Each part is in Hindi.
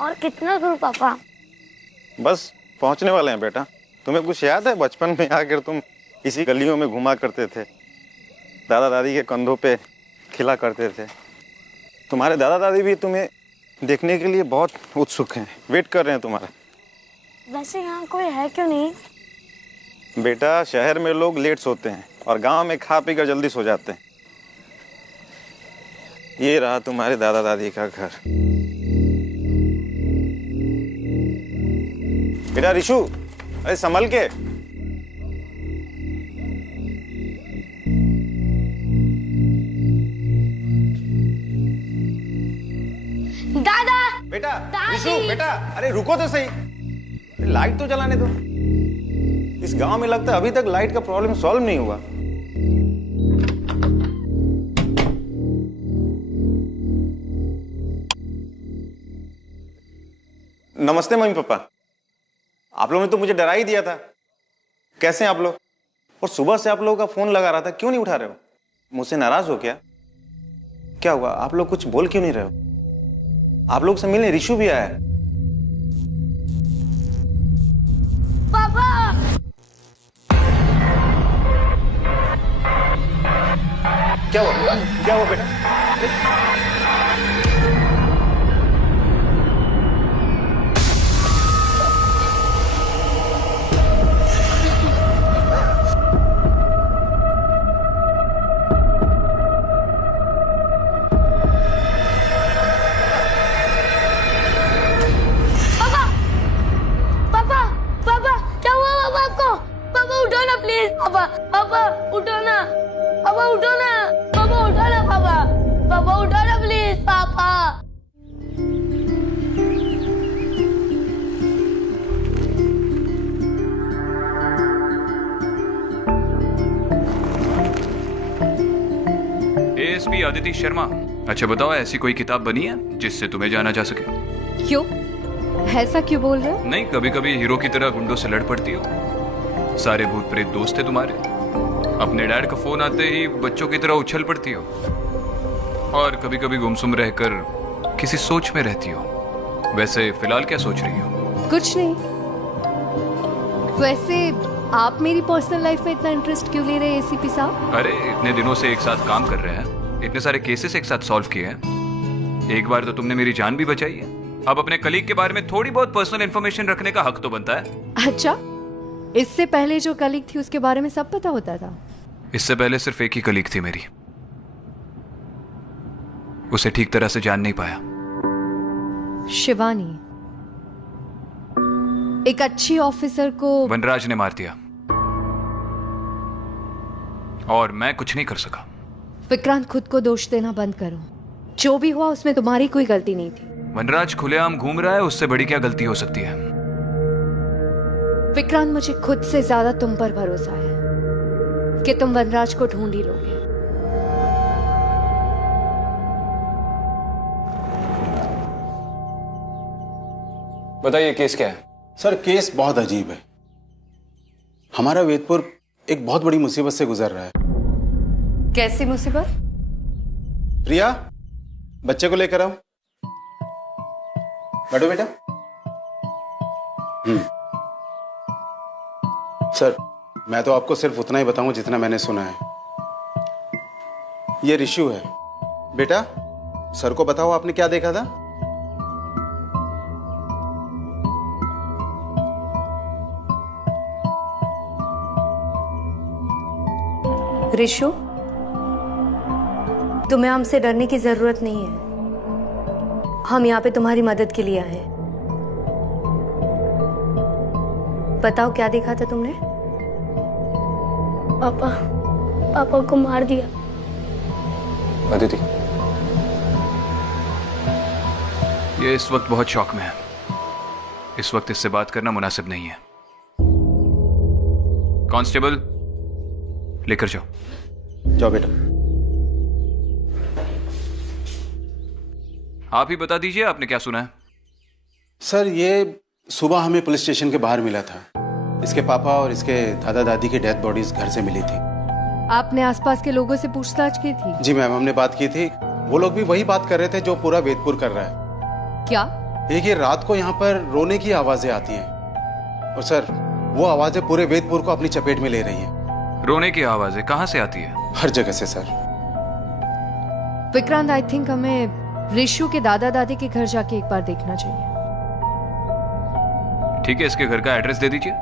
और कितना दूर पापा? बस पहुंचने वाले हैं बेटा। तुम्हें कुछ याद है बचपन में आकर तुम इसी गलियों में घुमा करते थे, दादा दादी के कंधों पे खिला करते थे। तुम्हारे दादा दादी भी तुम्हें देखने के लिए बहुत उत्सुक हैं, वेट कर रहे हैं तुम्हारा। वैसे यहाँ कोई है क्यों नहीं? बेटा शहर में लोग लेट सोते हैं और गांव में खा पी कर जल्दी सो जाते हैं। ये रहा तुम्हारे दादा दादी का घर। बेटा रिशु, अरे संभल के। दादा! बेटा दादी! रिशु, बेटा अरे रुको तो सही, लाइट तो जलाने दो। इस गांव में लगता है अभी तक लाइट का प्रॉब्लम सॉल्व नहीं हुआ। नमस्ते मम्मी पापा। आप लोगों ने तो मुझे डरा ही दिया था। कैसे हैं आप लोग? और सुबह से आप लोगों का फोन लगा रहा था, क्यों नहीं उठा रहे हो? मुझसे नाराज हो क्या? क्या हुआ? आप लोग कुछ बोल क्यों नहीं रहे हो? आप लोग से मिलने रिशु भी आया है। पापा! क्या हुआ? क्या हुआ बेटा? पापा! पापा! क्या हुआ पापा आपको? पापा उठो ना प्लीज। पापा! पापा उठो ना। पापा उठो ना। पापा उठो ना पापा। पापा उठो ना प्लीज पापा। एएसपी आदिति शर्मा। अच्छा बताओ, ऐसी कोई किताब बनी है जिससे तुम्हें जाना जा सके? क्यों? ऐसा क्यों बोल रहे हो? नहीं, कभी कभी हीरो की तरह गुंडों से लड़ पड़ती हो। सारे भूत प्रेत दोस्त थे तुम्हारे। अपने डैड का फोन आते ही बच्चों की तरह उछल पड़ती हो। और कभी कभी गुमसुम रहकर किसी सोच में रहती हो। वैसे फिलहाल क्या सोच रही हो? कुछ नहीं। वैसे आप मेरी पर्सनल लाइफ में इतना इंटरेस्ट क्यों ले रहे हैं एसीपी साहब? अरे इतने दिनों से एक साथ काम कर रहे हैं, इतने सारे केसेस एक साथ सॉल्व किए हैं। एक बार तो तुमने मेरी जान भी बचाई है। अब अपने कलीग के बारे में थोड़ी बहुत पर्सनल इंफॉर्मेशन रखने का हक तो बनता है। अच्छा, इससे पहले जो कलीग थी उसके बारे में सब पता होता था? इससे पहले सिर्फ एक ही कलीग थी मेरी। उसे ठीक तरह से जान नहीं पाया। शिवानी। एक अच्छी ऑफिसर को वनराज ने मार दिया और मैं कुछ नहीं कर सका। विक्रांत, खुद को दोष देना बंद करो। जो भी हुआ उसमें तुम्हारी कोई गलती नहीं थी। वनराज खुलेआम घूम रहा है, उससे बड़ी क्या गलती हो सकती है? विक्रांत, मुझे खुद से ज्यादा तुम पर भरोसा है कि तुम वनराज को ढूंढ ही लोगे। बताइए केस क्या है? सर केस बहुत अजीब है। हमारा वेदपुर एक बहुत बड़ी मुसीबत से गुजर रहा है। कैसी मुसीबत? प्रिया, बच्चे को लेकर आओ। बैठो बेटा। सर, मैं तो आपको सिर्फ उतना ही बताऊं जितना मैंने सुना है। ये रिशु है। बेटा, सर को बताओ आपने क्या देखा था? रिशु, तुम्हें हमसे डरने की जरूरत नहीं है। हम यहाँ पे तुम्हारी मदद के लिए आए हैं। बताओ क्या देखा था तुमने? पापा, पापा को मार दिया। अदिति, ये इस वक्त बहुत शॉक में है। इस वक्त इससे बात करना मुनासिब नहीं है। कांस्टेबल, लेकर जाओ। जाओ बेटा। आप ही बता दीजिए, आपने क्या सुना है? सर, ये सुबह हमें पुलिस स्टेशन के बाहर मिला था। इसके पापा और इसके दादा दादी की डेथ बॉडीज घर से मिली थी। आपने आसपास के लोगों से पूछताछ की थी? जी मैम, हमने बात की थी। वो लोग भी वही बात कर रहे थे जो पूरा वेदपुर कर रहा है। क्या? एक ये रात को यहाँ पर रोने की आवाजें आती हैं और सर वो आवाजें पूरे वेदपुर को अपनी चपेट में ले रही हैं। रोने की आवाजें कहाँ से आती है? हर जगह से सर। विक्रांत, आई थिंक हमें ऋषु के दादा दादी के घर जाके एक बार देखना चाहिए। ठीक है, इसके घर का एड्रेस दे दीजिए।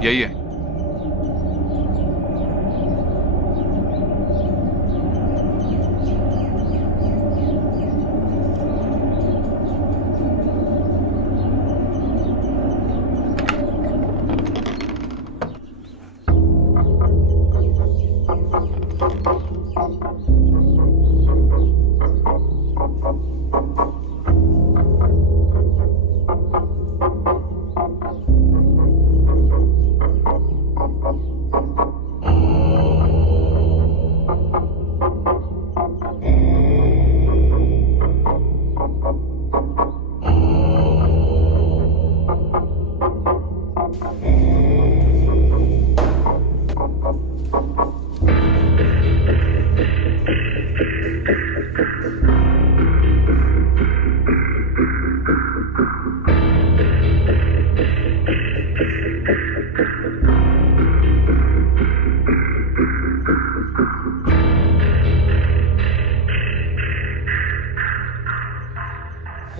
यही है।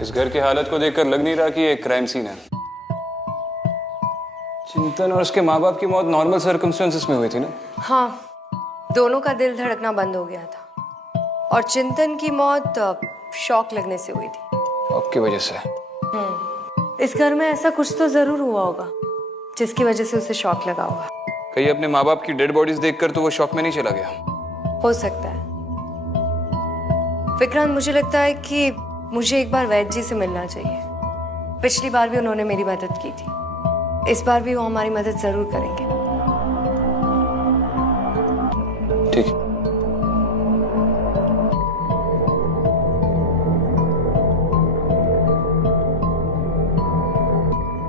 इस घर की हालत को देखकर लग नहीं रहा कि ये एक क्राइम सीन है। चिंतन और उसके माँ बाप की मौत नॉर्मल सर्कमस्टेंसेस में हुई थी ना? हाँ, दोनों का दिल धड़कना बंद हो गया था और चिंतन की मौत शॉक लगने से हुई थी। आपकी वजह से? इस घर में ऐसा कुछ तो जरूर हुआ होगा जिसकी वजह से उसे शॉक लगा होगा। कहीं अपने माँ बाप की डेड बॉडीज देखकर तो वो शॉक में नहीं चला गया? हो सकता है। विक्रांत, मुझे लगता है कि मुझे एक बार वैद्य जी से मिलना चाहिए। पिछली बार भी उन्होंने मेरी मदद की थी, इस बार भी वो हमारी मदद जरूर करेंगे। ठीक है।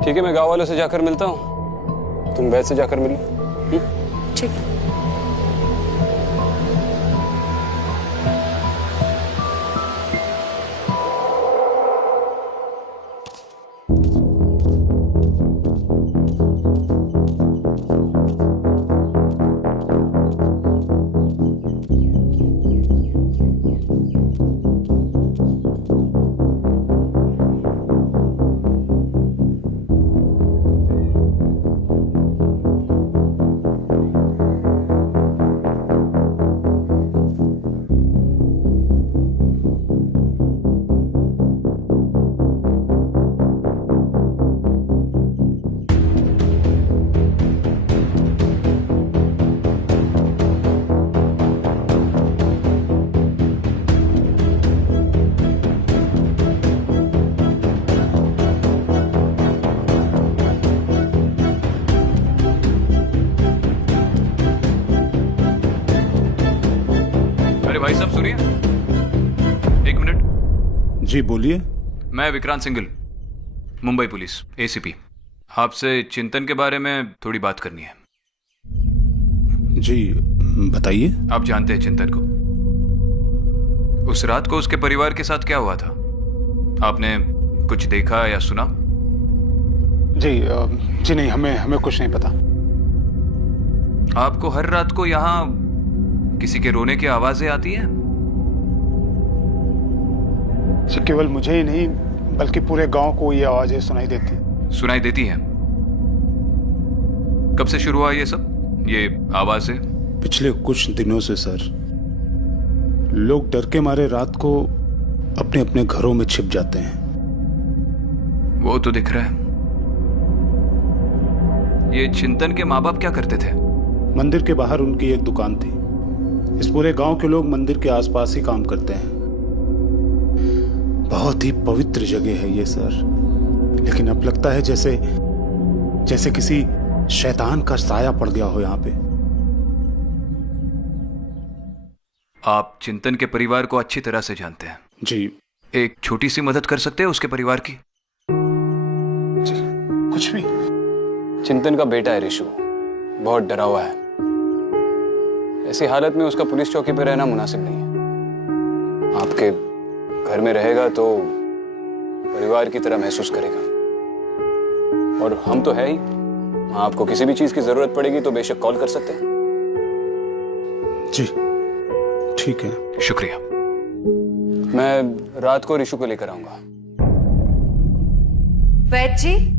ठीक है, मैं गांव वालों से जाकर मिलता हूँ, तुम वैद्य से जाकर मिलो। ठीक है। भाई साहब सुनिए, एक मिनट। जी बोलिए। मैं विक्रांत सिंघल, मुंबई पुलिस एसीपी। आपसे चिंतन के बारे में थोड़ी बात करनी है। जी बताइए। आप जानते हैं चिंतन को? उस रात को उसके परिवार के साथ क्या हुआ था? आपने कुछ देखा या सुना? जी नहीं, हमें कुछ नहीं पता। आपको हर रात को यहाँ किसी के रोने की आवाजें आती हैं? केवल मुझे ही नहीं बल्कि पूरे गांव को ये आवाजें सुनाई देती हैं। कब से शुरू हुआ ये सब, ये आवाजें? पिछले कुछ दिनों से सर। लोग डर के मारे रात को अपने अपने घरों में छिप जाते हैं। वो तो दिख रहा है। ये चिंतन के माँ बाप क्या करते थे? मंदिर के बाहर उनकी एक दुकान थी। इस पूरे गांव के लोग मंदिर के आसपास ही काम करते हैं। बहुत ही पवित्र जगह है ये सर, लेकिन अब लगता है जैसे जैसे किसी शैतान का साया पड़ गया हो यहाँ पे। आप चिंतन के परिवार को अच्छी तरह से जानते हैं जी। एक छोटी सी मदद कर सकते हैं उसके परिवार की? जी, कुछ भी। चिंतन का बेटा है ऋषु, बहुत डरा हुआ है। ऐसी हालत में उसका पुलिस चौकी पर रहना मुनासिब नहीं है। आपके घर में रहेगा तो परिवार की तरह महसूस करेगा। और हम तो है ही, आपको किसी भी चीज की जरूरत पड़ेगी तो बेशक कॉल कर सकते हैं। जी ठीक है। शुक्रिया। मैं रात को ऋषु को लेकर आऊंगा। वैद्य जी,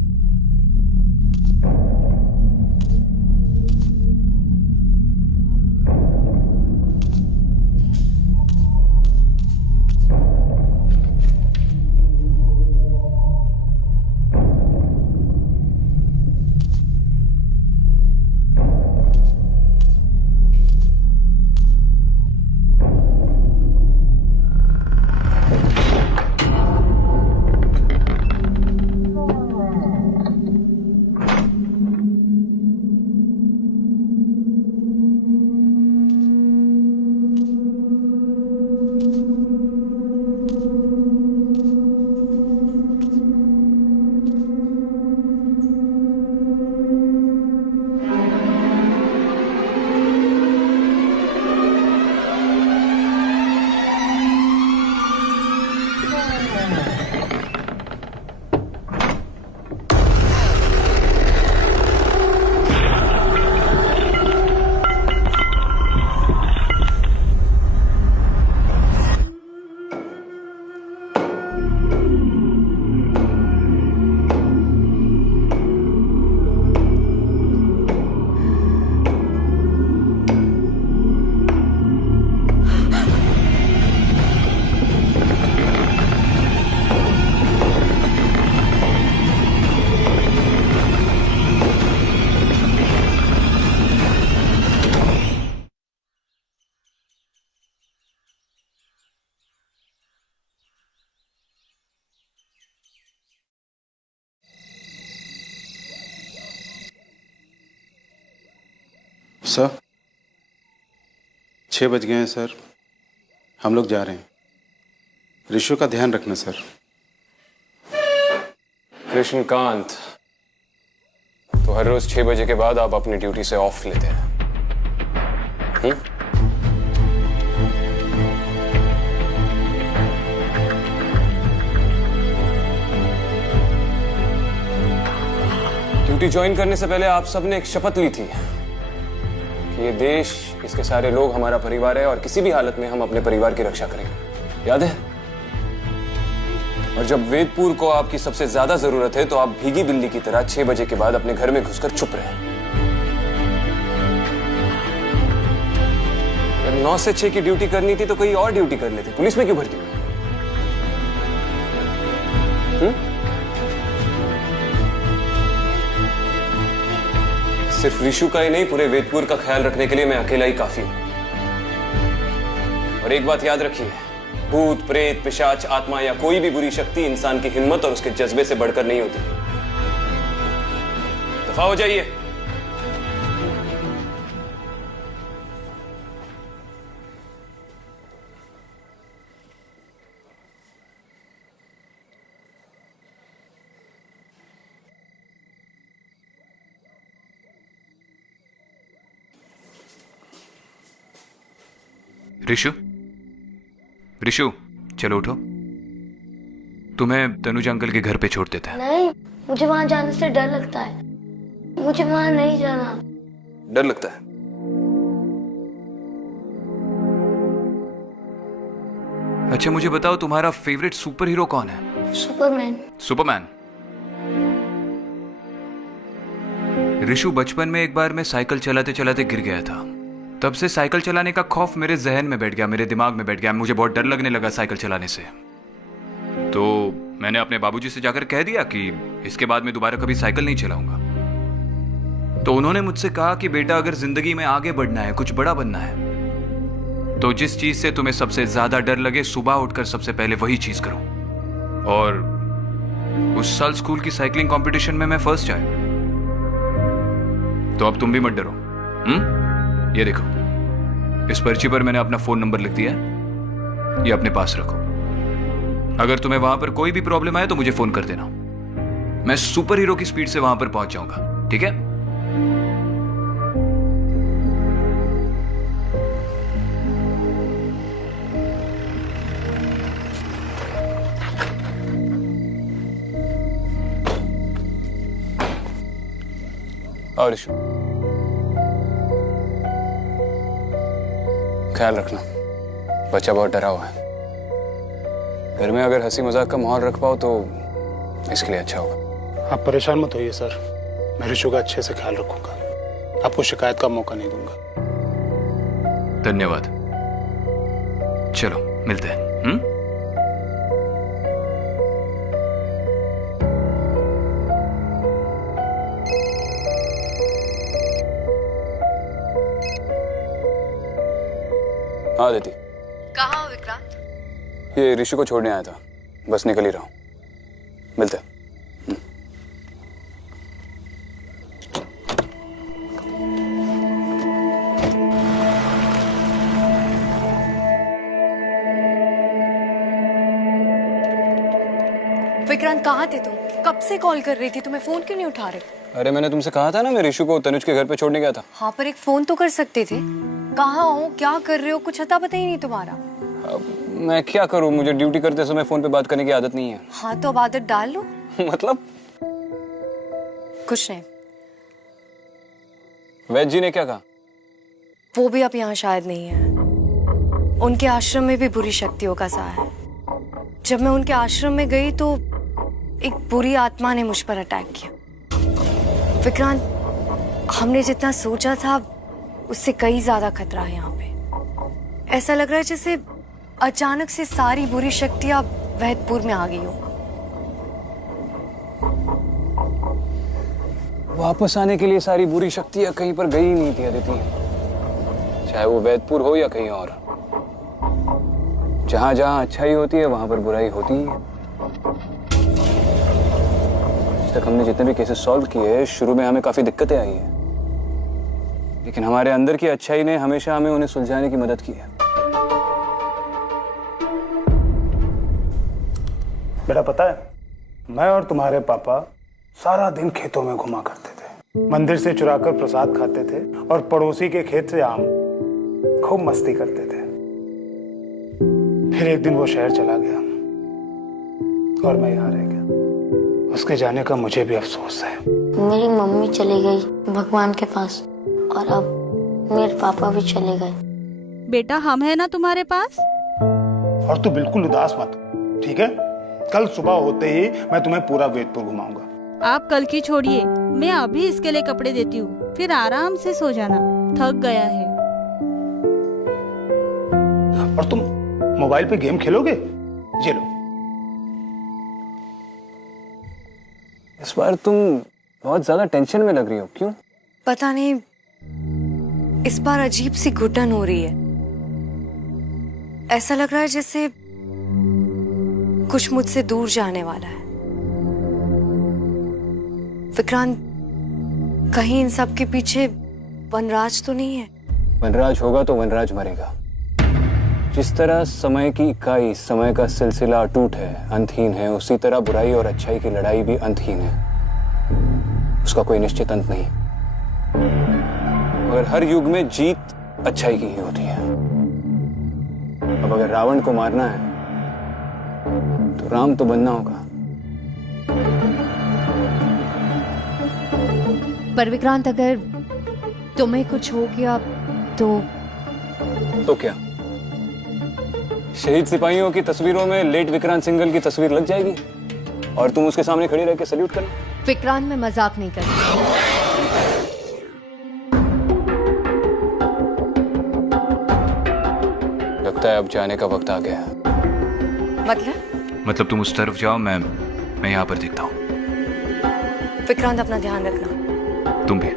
सर 6 बज गए हैं सर, हम लोग जा रहे हैं। ऋषु का ध्यान रखना सर। कृष्णकांत, तो हर रोज 6 बजे के बाद आप अपनी ड्यूटी से ऑफ लेते हैं? ड्यूटी ज्वाइन करने से पहले आप सबने एक शपथ ली थी कि ये देश, इसके सारे लोग हमारा परिवार है और किसी भी हालत में हम अपने परिवार की रक्षा करेंगे, याद है? और जब वेदपुर को आपकी सबसे ज्यादा जरूरत है तो आप भीगी बिल्ली की तरह 6 बजे के बाद अपने घर में घुसकर चुप रहे। अगर 9 से 6 की ड्यूटी करनी थी तो कोई और ड्यूटी कर लेते, पुलिस में क्यों भर्ती हुए? सिर्फ ऋषु का ही नहीं, पूरे वेदपुर का ख्याल रखने के लिए मैं अकेला ही काफी हूं। और एक बात याद रखिए, भूत, प्रेत, पिशाच, आत्मा या कोई भी बुरी शक्ति इंसान की हिम्मत और उसके जज्बे से बढ़कर नहीं होती। दफा हो जाइए। ऋषु, ऋषु, चलो उठो। तुम्हें तनुज अंकल के घर पे छोड़ देते हैं। नहीं, मुझे वहां जाने से डर लगता है। मुझे वहां नहीं जाना। डर लगता है? अच्छा मुझे बताओ, तुम्हारा फेवरेट सुपर हीरो कौन है? सुपरमैन। सुपरमैन। ऋषु, बचपन में एक बार मैं साइकिल चलाते चलाते गिर गया था। तब से साइकिल चलाने का खौफ मेरे जहन में बैठ गया, मेरे दिमाग में बैठ गया। मुझे बहुत डर लगने लगा साइकिल चलाने से। तो मैंने अपने बाबूजी से जाकर कह दिया कि इसके बाद मैं दोबारा कभी साइकिल नहीं चलाऊंगा। तो उन्होंने मुझसे कहा कि बेटा, अगर जिंदगी में आगे बढ़ना है, कुछ बड़ा बनना है, तो जिस चीज से तुम्हें सबसे ज्यादा डर लगे, सुबह उठकर सबसे पहले वही चीज करो। और उस साल स्कूल की साइकिलिंग कंपटीशन में मैं फर्स्ट आया। तो अब तुम भी मत डरो। ये देखो, इस पर्ची पर मैंने अपना फोन नंबर लिख दिया है, ये अपने पास रखो। अगर तुम्हें वहां पर कोई भी प्रॉब्लम आए तो मुझे फोन कर देना, मैं सुपर हीरो की स्पीड से वहां पर पहुंच जाऊंगा, ठीक है? और इशू ख्याल रखना, बच्चा बहुत डरा हुआ है। घर में अगर हंसी मजाक का माहौल रख पाओ तो इसके लिए अच्छा होगा। आप परेशान मत होइए सर, मैं ऋषु का अच्छे से ख्याल रखूंगा, आपको शिकायत का मौका नहीं दूंगा। धन्यवाद, चलो मिलते हैं। हाँ दीदी। कहाँ हो विक्रांत? ये ऋषि को छोड़ने आया था, बस निकल ही रहा हूँ, मिलते हैं। विक्रांत कहाँ थे तुम? कब से कॉल कर रही थी, तुम्हें फोन क्यों नहीं उठा रहे? अरे मैंने तुमसे कहा था ना, मैं ऋषु को तनुज के घर पे छोड़ने गया था। हाँ पर एक फोन तो कर सकते थे। कहाँ हो, क्या कर रहे हो, कुछ अता पता ही नहीं तुम्हारा। अब मैं क्या करूँ, मुझे ड्यूटी करते समय फोन पे बात करने की आदत नहीं है। हाँ तो अब आदत डाल लो। मतलब कुछ नहीं। वैद जी ने क्या कहा? वो भी अब यहाँ शायद नहीं है, उनके आश्रम में भी बुरी शक्तियों का साया है। जब मैं उनके आश्रम में गई तो एक बुरी आत्मा ने मुझ पर अटैक किया। विक्रांत, हमने जितना सोचा था उससे कई ज्यादा खतरा है यहाँ पे। ऐसा लग रहा है जैसे अचानक से सारी बुरी शक्तियां वैदपुर में आ गई हो। वापस आने के लिए सारी बुरी शक्तियां कहीं पर गई ही नहीं थी अदिति, चाहे वो वैदपुर हो या कहीं और। जहां जहां अच्छाई होती है वहां पर बुराई होती ही है। आज तक हमने जितने भी केसेस सॉल्व किए, शुरू में हमें काफी दिक्कतें आई है, लेकिन हमारे अंदर की अच्छाई ने हमेशा हमें उन्हें सुलझाने की मदद की है। बेटा पता है, मैं और तुम्हारे पापा सारा दिन खेतों में घुमा करते थे, मंदिर से चुराकर प्रसाद खाते थे और पड़ोसी के खेत से आम, खूब मस्ती करते थे। फिर एक दिन वो शहर चला गया और मैं यहाँ रह गया। उसके जाने का मुझे भी अफसोस है। मेरी मम्मी चली गई भगवान के पास और अब मेरे पापा भी चले गए। बेटा हम है ना तुम्हारे पास। और तू बिल्कुल उदास मत, ठीक है? कल सुबह होते ही मैं तुम्हें पूरा वेदपुर घुमाऊंगा। आप कल की छोड़िए, मैं अभी इसके लिए कपड़े देती हूँ, फिर आराम से सो जाना, थक गया है। और तुम मोबाइल पे गेम खेलोगे? ये लो। इस बार तुम बहुत ज्यादा टेंशन में लग रही हो, क्यों? पता नहीं, इस बार अजीब सी घुटन हो रही है। ऐसा लग रहा है जैसे कुछ मुझसे दूर जाने वाला है। विक्रांत, कहीं इन सब के पीछे वनराज तो नहीं है? वनराज होगा तो वनराज मरेगा। जिस तरह समय की इकाई, समय का सिलसिला अटूट है, अंतहीन है, उसी तरह बुराई और अच्छाई की लड़ाई भी अंतहीन है, उसका कोई निश्चित अंत नहीं। मगर हर युग में जीत अच्छाई की ही होती है। अब अगर रावण को मारना है तो राम तो बनना होगा। पर विक्रांत, अगर तुम्हें कुछ हो गया तो क्या शहीद सिपाहियों की तस्वीरों में लेट विक्रांत सिंघल की तस्वीर लग जाएगी और तुम उसके सामने खड़ी रह के सल्यूट करना? विक्रांत, मैं मजाक नहीं कर रही। लगता है अब जाने का वक्त आ गया है। मतलब तुम उस तरफ जाओ, मैं यहाँ पर देखता हूँ। विक्रांत, अपना ध्यान रखना। तुम भी।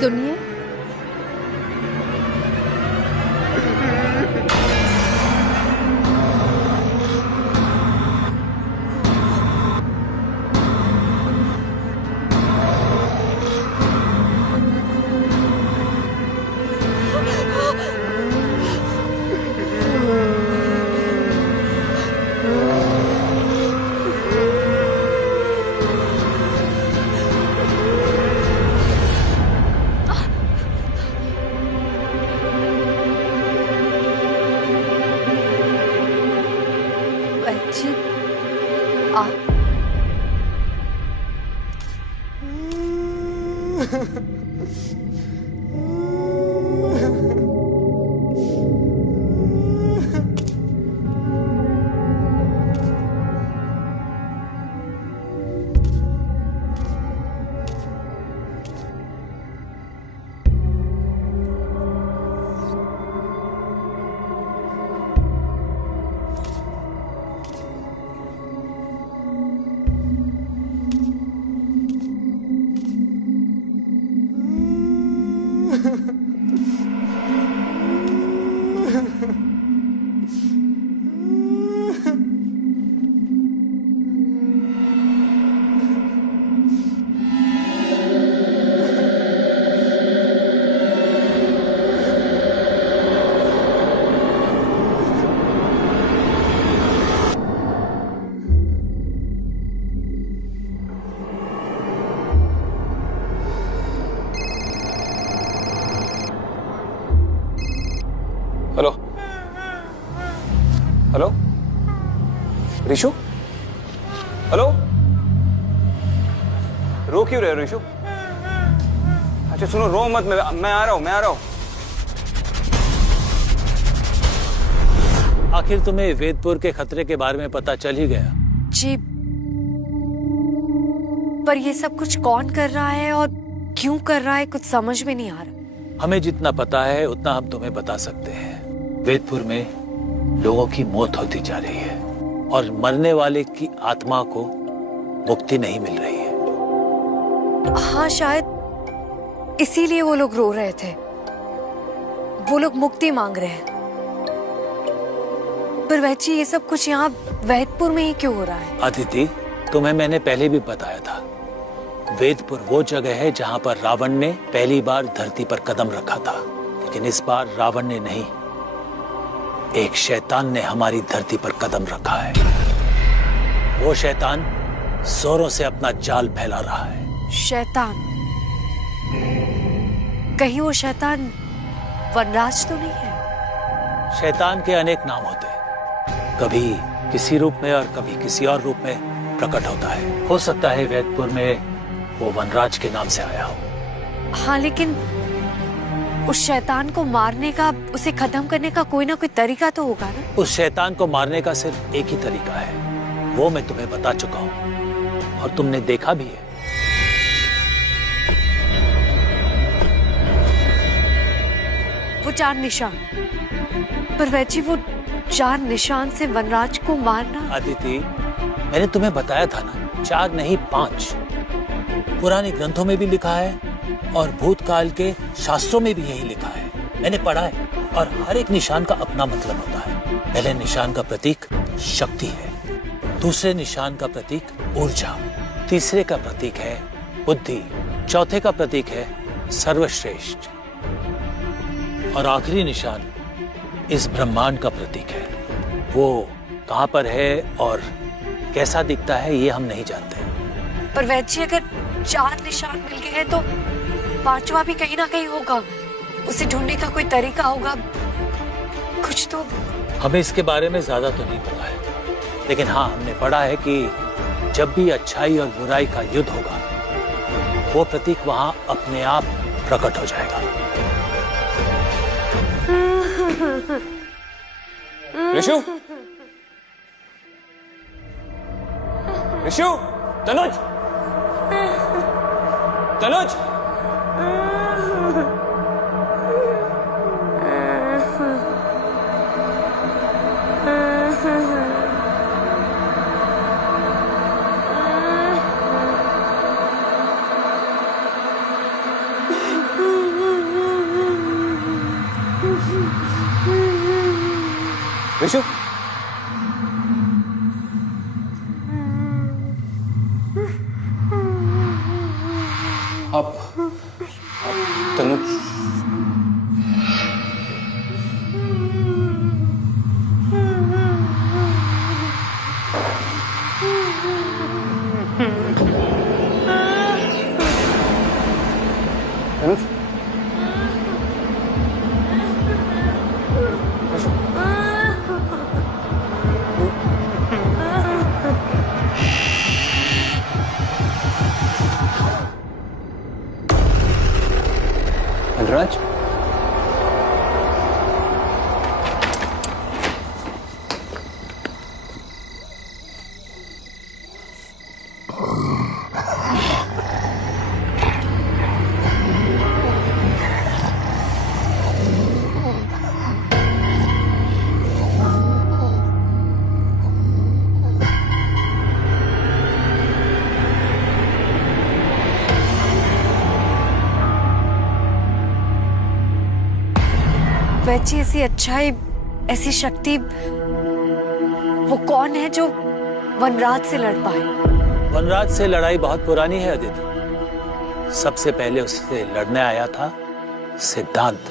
सुनिए, बच्ची आप हेलो हेलो ऋषु, हेलो, रो क्यों रहे हो ऋषु? अच्छा सुनो, रो मत, मैं आ रहा हूँ। आखिर तुम्हें वेदपुर के खतरे के बारे में पता चल ही गया। जी, पर ये सब कुछ कौन कर रहा है और क्यों कर रहा है, कुछ समझ में नहीं आ रहा। हमें जितना पता है उतना हम तुम्हें बता सकते हैं। वेदपुर में लोगों की मौत होती जा रही है और मरने वाले की आत्मा को मुक्ति नहीं मिल रही है। हाँ, शायद इसीलिए वो लोग रो रहे थे। वो लोग मुक्ति मांग रहे हैं। पर वैची, ये सब कुछ यहाँ वेदपुर में ही क्यों हो रहा है? अदिति, तुम्हें मैंने पहले भी बताया था, वेदपुर वो जगह है जहाँ पर रावण ने पहली बार धरती पर कदम रखा था। लेकिन इस बार रावण ने नहीं, एक शैतान ने हमारी धरती पर कदम रखा है। वो शैतान जोरों से अपना जाल फैला रहा है। शैतान? कहीं वो शैतान वनराज तो नहीं है? शैतान के अनेक नाम होते हैं, कभी किसी रूप में और कभी किसी और रूप में प्रकट होता है। हो सकता है वेदपुर में वो वनराज के नाम से आया हो। हाँ, लेकिन उस शैतान को मारने का, उसे खत्म करने का कोई ना कोई तरीका तो होगा ना? उस शैतान को मारने का सिर्फ एक ही तरीका है, वो मैं तुम्हें बता चुका हूँ और तुमने देखा भी है। वो 4 निशान। पर वैची, वो 4 निशान से वनराज को मारना? अदिति, मैंने तुम्हें बताया था ना, 4 नहीं 5। पुराने ग्रंथों में भी लिखा है और भूतकाल के शास्त्रों में भी यही लिखा है। मैंने पढ़ा है। और हर एक निशान का अपना मतलब होता है। पहले निशान का प्रतीक शक्ति है, दूसरे निशान का प्रतीक ऊर्जा, तीसरे का प्रतीक है बुद्धि, चौथे का प्रतीक है सर्वश्रेष्ठ और आखिरी निशान इस ब्रह्मांड का प्रतीक है। वो कहाँ पर है और कैसा दिखता है ये हम नहीं जानते। पर वैची, अगर 4 निशान मिल गए हैं तो 5वां भी कहीं ना कहीं होगा। उसे ढूंढने का कोई तरीका होगा, कुछ तो। हमें इसके बारे में ज्यादा तो नहीं पता है, लेकिन हाँ हमने पढ़ा है कि जब भी अच्छाई और बुराई का युद्ध होगा वो प्रतीक वहां अपने आप प्रकट हो जाएगा। ऋषु, ऋषु, तनुज, तनुज, ऋषु, आप तनुज, तनुज, वनराज, वैची ऐसी अच्छाई, ऐसी शक्ति, वो कौन है जो वनराज से लड़ पाए? वनराज से लड़ाई बहुत पुरानी है अदिति। सबसे पहले उससे लड़ने आया था सिद्धांत।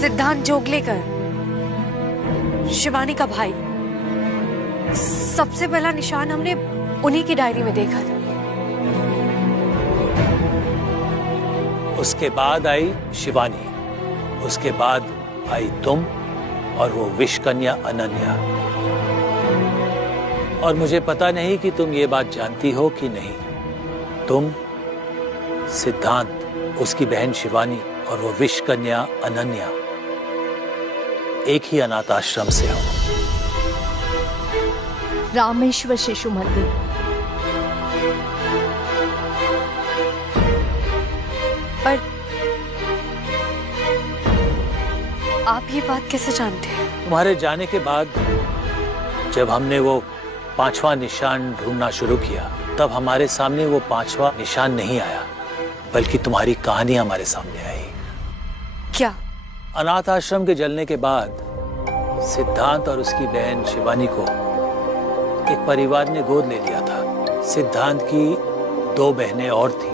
सिद्धांत जोगलेकर, शिवानी का भाई। सबसे पहला निशान हमने उन्हीं की डायरी में देखा था। उसके बाद आई शिवानी, उसके बाद आई तुम और वो विष कन्या अनन्या। और मुझे पता नहीं कि तुम ये बात जानती हो कि नहीं, तुम, सिद्धांत, उसकी बहन शिवानी और वो विष कन्या अनन्या एक ही अनाथ आश्रम से हो। रामेश्वर शिशु मंदिर। पर आप ये बात कैसे जानते हैं? तुम्हारे जाने के बाद जब हमने वो 5वां निशान ढूंढना शुरू किया, तब हमारे सामने वो 5वां निशान नहीं आया, बल्कि तुम्हारी कहानी हमारे सामने आई। क्या? अनाथ आश्रम के जलने के बाद सिद्धांत और उसकी बहन शिवानी को एक परिवार ने गोद ले लिया था। सिद्धांत की 2 बहनें और थी,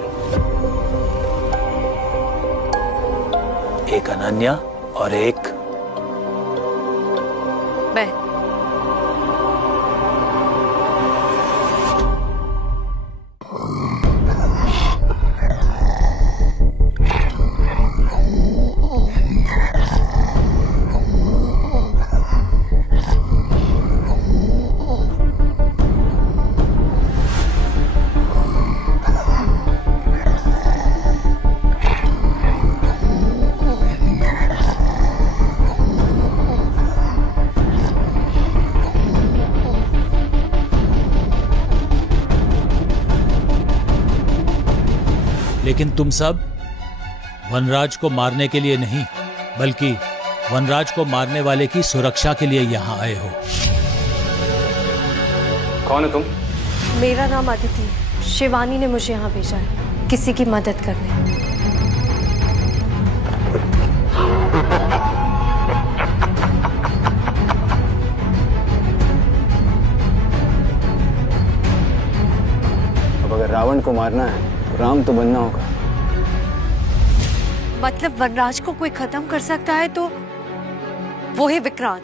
एक अनन्या और एक मैं। लेकिन तुम सब वनराज को मारने के लिए नहीं, बल्कि वनराज को मारने वाले की सुरक्षा के लिए यहाँ आए हो। कौन है तुम? मेरा नाम अदिति है। शिवानी ने मुझे यहाँ भेजा है किसी की मदद करने। अब अगर रावण को मारना है तो राम तो बनना होगा। मतलब वनराज को कोई खत्म कर सकता है तो वो है विक्रांत।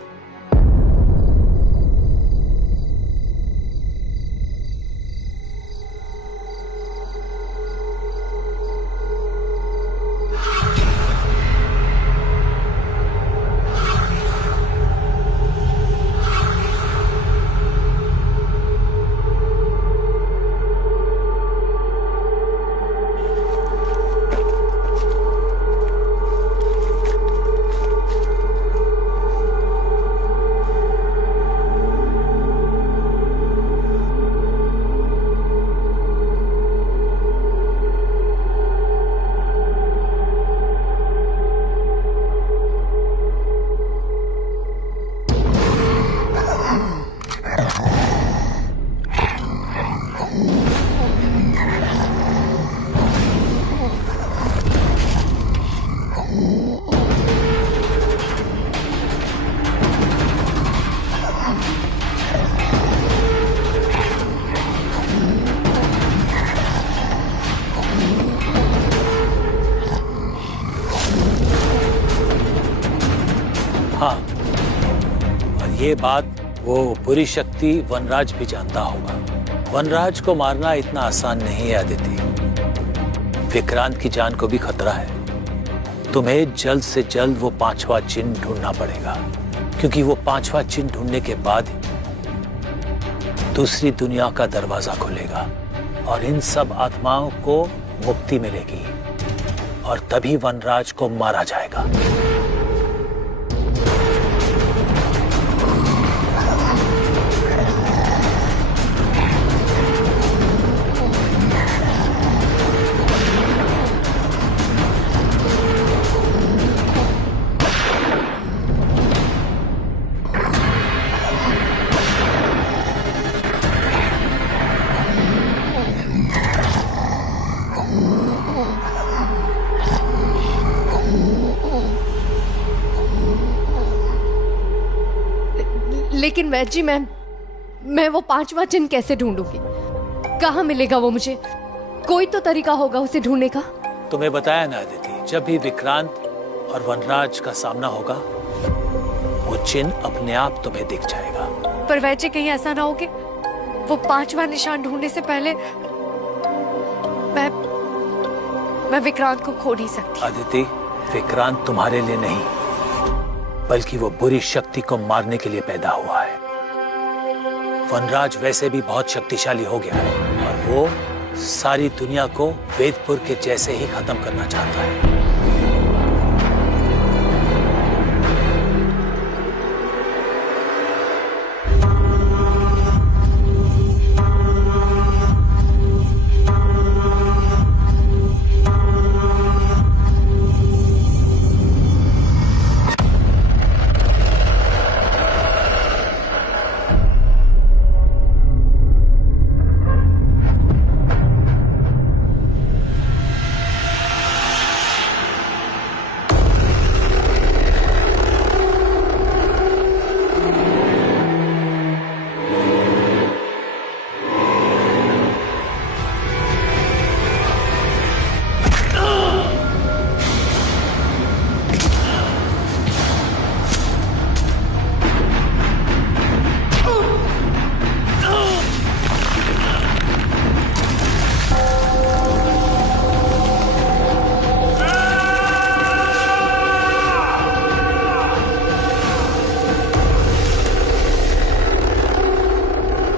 ये बात वो बुरी शक्ति वनराज भी जानता होगा। वनराज को मारना इतना आसान नहीं है अदिति। विक्रांत की जान को भी खतरा है। तुम्हें जल्द से जल्द वो 5वां चिन्ह ढूंढना पड़ेगा, क्योंकि वो 5वां चिन्ह ढूंढने के बाद ही दूसरी दुनिया का दरवाजा खुलेगा और इन सब आत्माओं को मुक्ति मिलेगी और तभी वनराज को मारा जाएगा। लेकिन वैद जी, मैं वो 5वां चिन्ह कैसे ढूंढूंगी? कहाँ मिलेगा वो मुझे? कोई तो तरीका होगा उसे ढूंढने का। तुम्हें बताया ना अदिति, जब भी विक्रांत और वनराज का सामना होगा वो चिन्ह अपने आप तुम्हें दिख जाएगा। पर वैद जी, कहीं ऐसा ना हो कि वो 5वां निशान ढूंढने से पहले मैं विक्रांत को खो नहीं सकती। अदिति, विक्रांत तुम्हारे लिए नहीं बल्कि वो बुरी शक्ति को मारने के लिए पैदा हुआ है। वनराज वैसे भी बहुत शक्तिशाली हो गया है और वो सारी दुनिया को वेदपुर के जैसे ही खत्म करना चाहता है।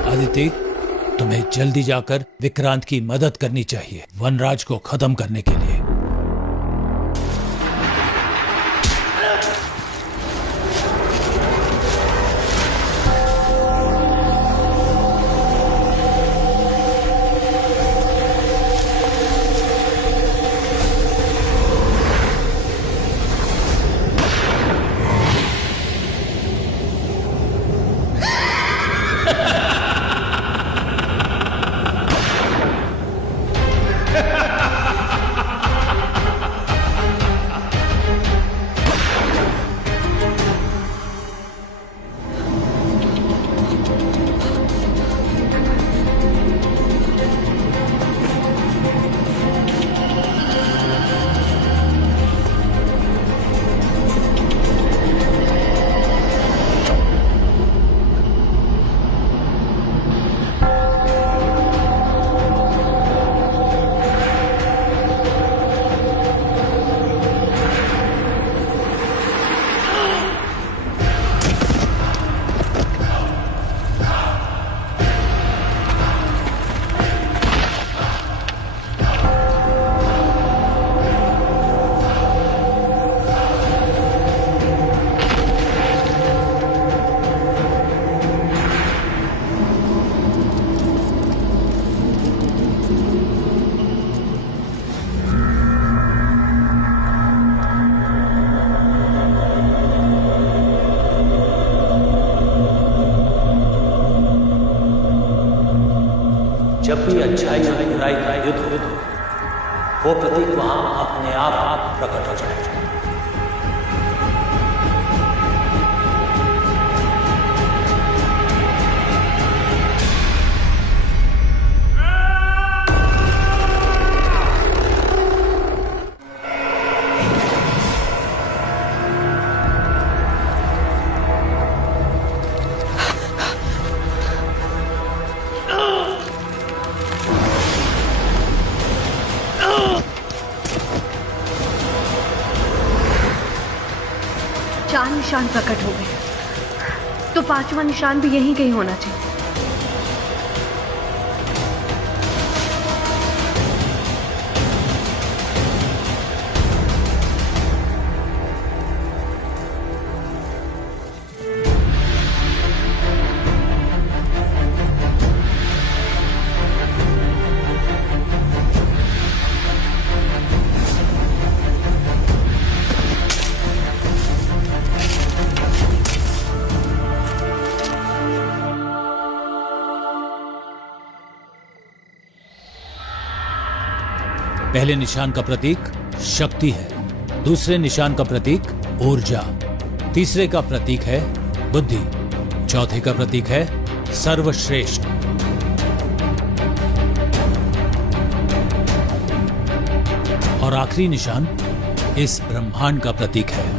आदिति, तुम्हें जल्दी जाकर विक्रांत की मदद करनी चाहिए वनराज को खत्म करने के लिए। जब भी अच्छाई और बुराई का युद्ध हो वो प्रतीक वहां अपने आप प्रकट हो जाएगा। निशान प्रकट हो गए, तो पांचवा निशान भी यहीं कहीं होना चाहिए। पहले निशान का प्रतीक शक्ति है, दूसरे निशान का प्रतीक ऊर्जा, तीसरे का प्रतीक है बुद्धि, चौथे का प्रतीक है सर्वश्रेष्ठ। और आखिरी निशान इस ब्रह्मांड का प्रतीक है।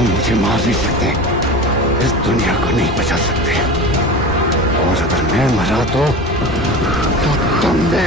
मुझे मार नहीं सकते, इस दुनिया को नहीं बचा सकते, और अगर मैं मरा तो तुम भी